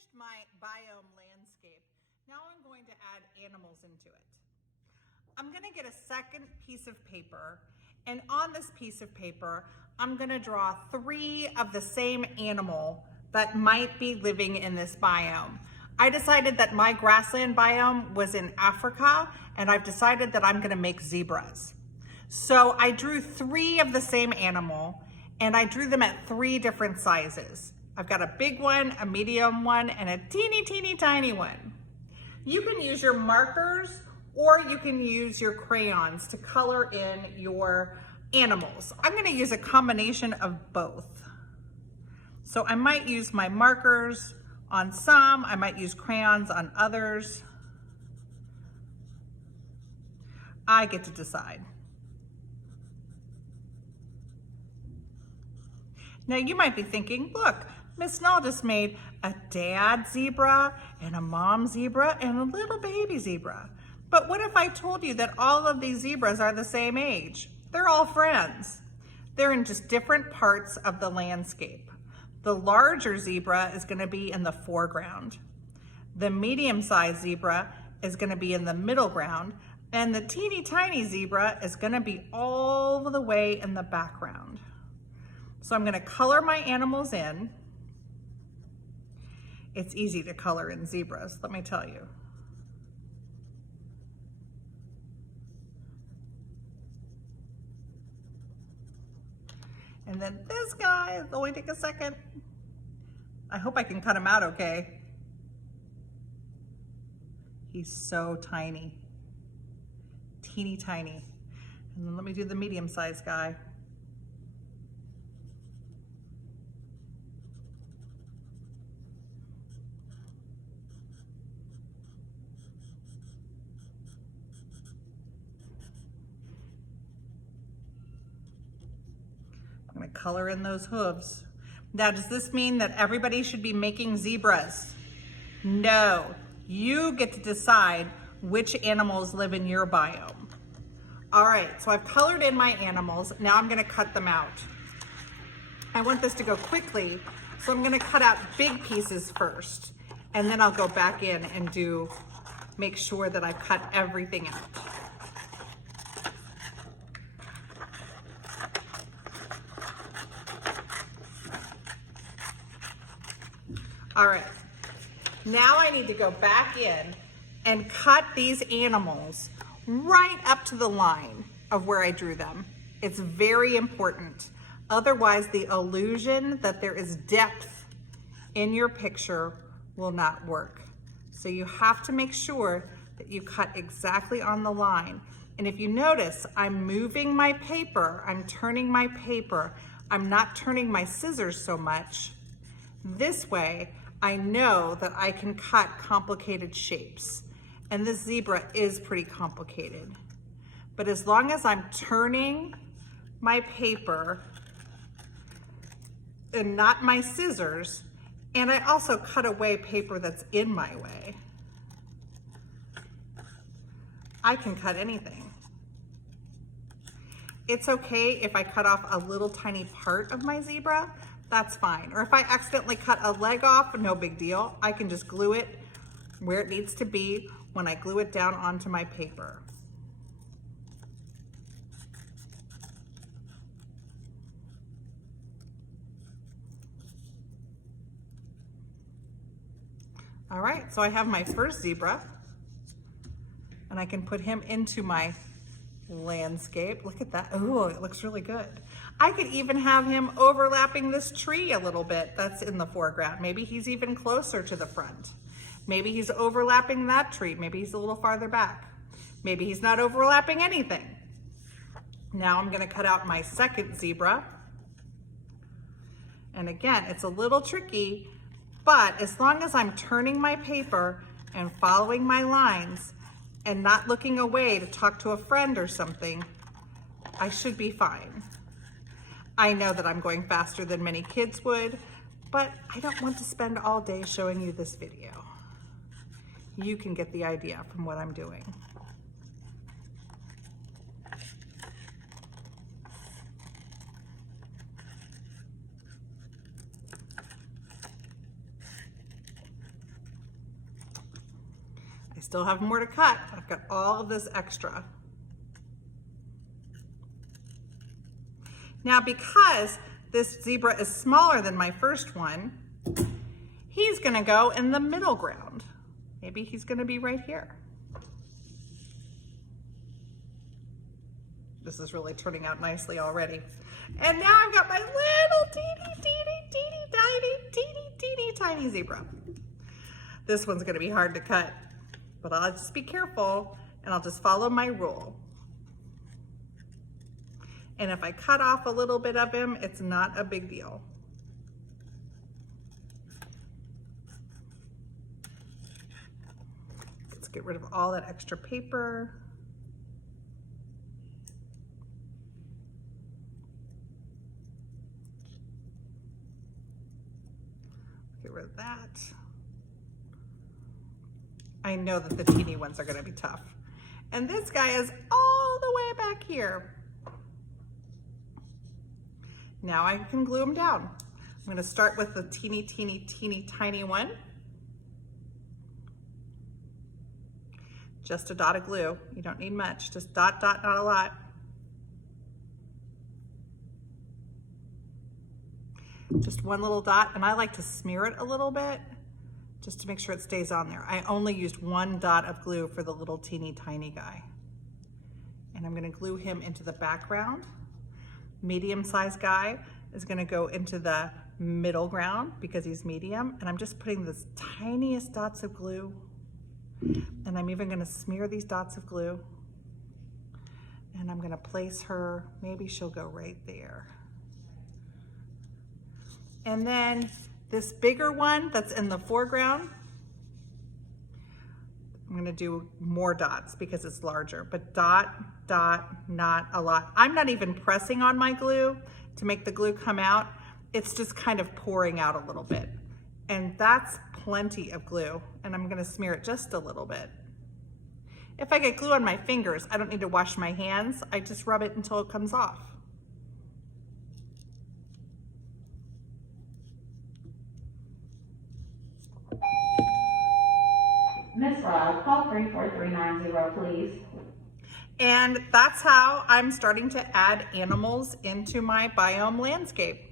finished my biome landscape. Now I'm going to add animals into it. I'm gonna get a second piece of paper, and on this piece of paper, I'm gonna draw 3 of the same animal that might be living in this biome. I decided that my grassland biome was in Africa, and I've decided that I'm gonna make zebras. So I drew 3 of the same animal, and I drew them at 3 different sizes. I've got a big one, a medium one, and a teeny tiny one. You can use your markers or you can use your crayons to color in your animals. I'm gonna use a combination of both. So I might use my markers on some, I might use crayons on others. I get to decide. Now you might be thinking, look, Miss Null just made a dad zebra and a mom zebra and a little baby zebra. But what if I told you that all of these zebras are the same age? They're all friends. They're in just different parts of the landscape. The larger zebra is gonna be in the foreground. The medium-sized zebra is gonna be in the middle ground, and the teeny tiny zebra is gonna be all the way in the background. So I'm gonna color my animals in. It's easy to color in zebras, let me tell you. And then this guy, it'll only take a second. I hope I can cut him out okay. He's so tiny, teeny tiny. And then let me do the medium-sized guy. I'm gonna color in those hooves. Now, does this mean that everybody should be making zebras? No, you get to decide which animals live in your biome. All right, so I've colored in my animals. Now I'm gonna cut them out. I want this to go quickly, so I'm gonna cut out big pieces first, and then I'll go back in and make sure that I've cut everything out. All right, now I need to go back in and cut these animals right up to the line of where I drew them. It's very important. Otherwise, the illusion that there is depth in your picture will not work. So you have to make sure that you cut exactly on the line. And if you notice, I'm moving my paper, I'm turning my paper, I'm not turning my scissors so much. This way, I know that I can cut complicated shapes. And this zebra is pretty complicated. But as long as I'm turning my paper and not my scissors, and I also cut away paper that's in my way, I can cut anything. It's okay if I cut off a little tiny part of my zebra, that's fine. Or if I accidentally cut a leg off, no big deal. I can just glue it where it needs to be when I glue it down onto my paper. All right, so I have my first zebra, and I can put him into my landscape. Look at that. Oh, it looks really good. I could even have him overlapping this tree a little bit that's in the foreground. Maybe he's even closer to the front. Maybe he's overlapping that tree. Maybe he's a little farther back. Maybe he's not overlapping anything. Now I'm gonna cut out my second zebra. And again, it's a little tricky, but as long as I'm turning my paper and following my lines and not looking away to talk to a friend or something, I should be fine. I know that I'm going faster than many kids would, but I don't want to spend all day showing you this video. You can get the idea from what I'm doing. I still have more to cut. I've got all of this extra. Now, because this zebra is smaller than my first one, he's gonna go in the middle ground. Maybe he's gonna be right here. This is really turning out nicely already. And now I've got my little teeny tiny zebra. This one's gonna be hard to cut, but I'll just be careful and I'll just follow my rule. And if I cut off a little bit of him, it's not a big deal. Let's get rid of all that extra paper. Get rid of that. I know that the teeny ones are gonna be tough. And this guy is all the way back here. Now I can glue them down. I'm gonna start with the teeny tiny one. Just a dot of glue. You don't need much, just dot, not a lot. Just one little dot, and I like to smear it a little bit just to make sure it stays on there. I only used one dot of glue for the little teeny tiny guy. And I'm gonna glue him into the background. Medium-sized guy is gonna go into the middle ground because he's medium, and I'm just putting the tiniest dots of glue, and I'm even gonna smear these dots of glue, and I'm gonna place her, maybe she'll go right there. And then this bigger one that's in the foreground, I'm gonna do more dots because it's larger, but dot, not a lot. I'm not even pressing on my glue to make the glue come out. It's just kind of pouring out a little bit. And that's plenty of glue. And I'm gonna smear it just a little bit. If I get glue on my fingers, I don't need to wash my hands. I just rub it until it comes off. Miss Rob, call 34390, please. And that's how I'm starting to add animals into my biome landscape.